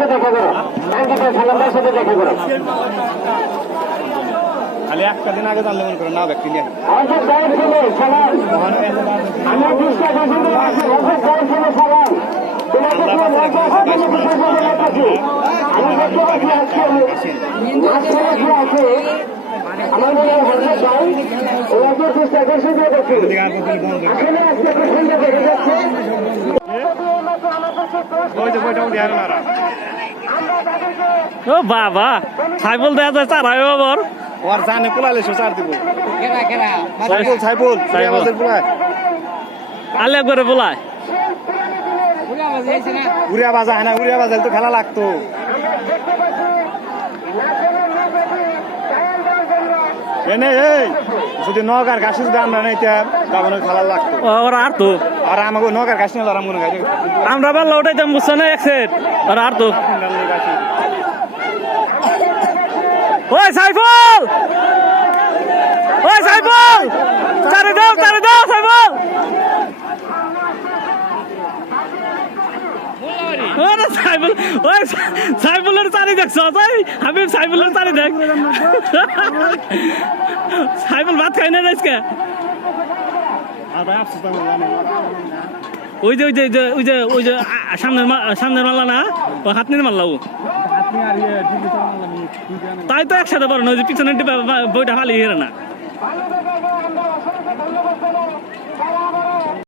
সাথে দেখা করো, আঙ্কিতা সালাম ভাইয়ের সাথে দেখা করো। খালি একটা দিন আগে জানলে মনে করো না ব্যক্তি নিয়ে অশোক ভাইয়ের ছেলে সালাম, আমরা 20 টাকা জন্য আছি। অশোক ভাইয়ের ছেলে সালাম, তোমাকে তো মজা আছে, আমি দেখতে পাচ্ছি আজকে আছে আমাদের হজরত ভাই ওরা তো চেষ্টা করছে যে দেখি আসলে আজকে খুব সুন্দর দেখা যাচ্ছে। ও বাবা সাইবল দেয়া যায় চারাই আবার ওর জানে পোলালে চার দিব সাইবল আলে করে বলায় উড়িয়া বাজা হয় না, উড়িয়া বাজালে তো খেলা লাগতো। এনে এই যদি নগার ঘাসি যদি আমরা নিতাম তখন খেলা লাগতো। ওরা আর তো আর আমাকে নগার ঘাস নিয়ে আর মনে হয় আমরা বাল্লা ওটাইতাম বুঝছো না এক সেট ওরা আর তো ওই সাইফুল চারে দাও সাইফুল সাইফুল ওই সাইফুলের চারি দেখছো হাবিব সাইফুলের চারি দেখ সাইফুল ভাত খাই না আজকে ওই যে সামনের মাল্লা না ও হাতনির মাল্লা ও তাই তো একসাথে পারো না ওই যে পিছনের বইটা ফালি হেরে না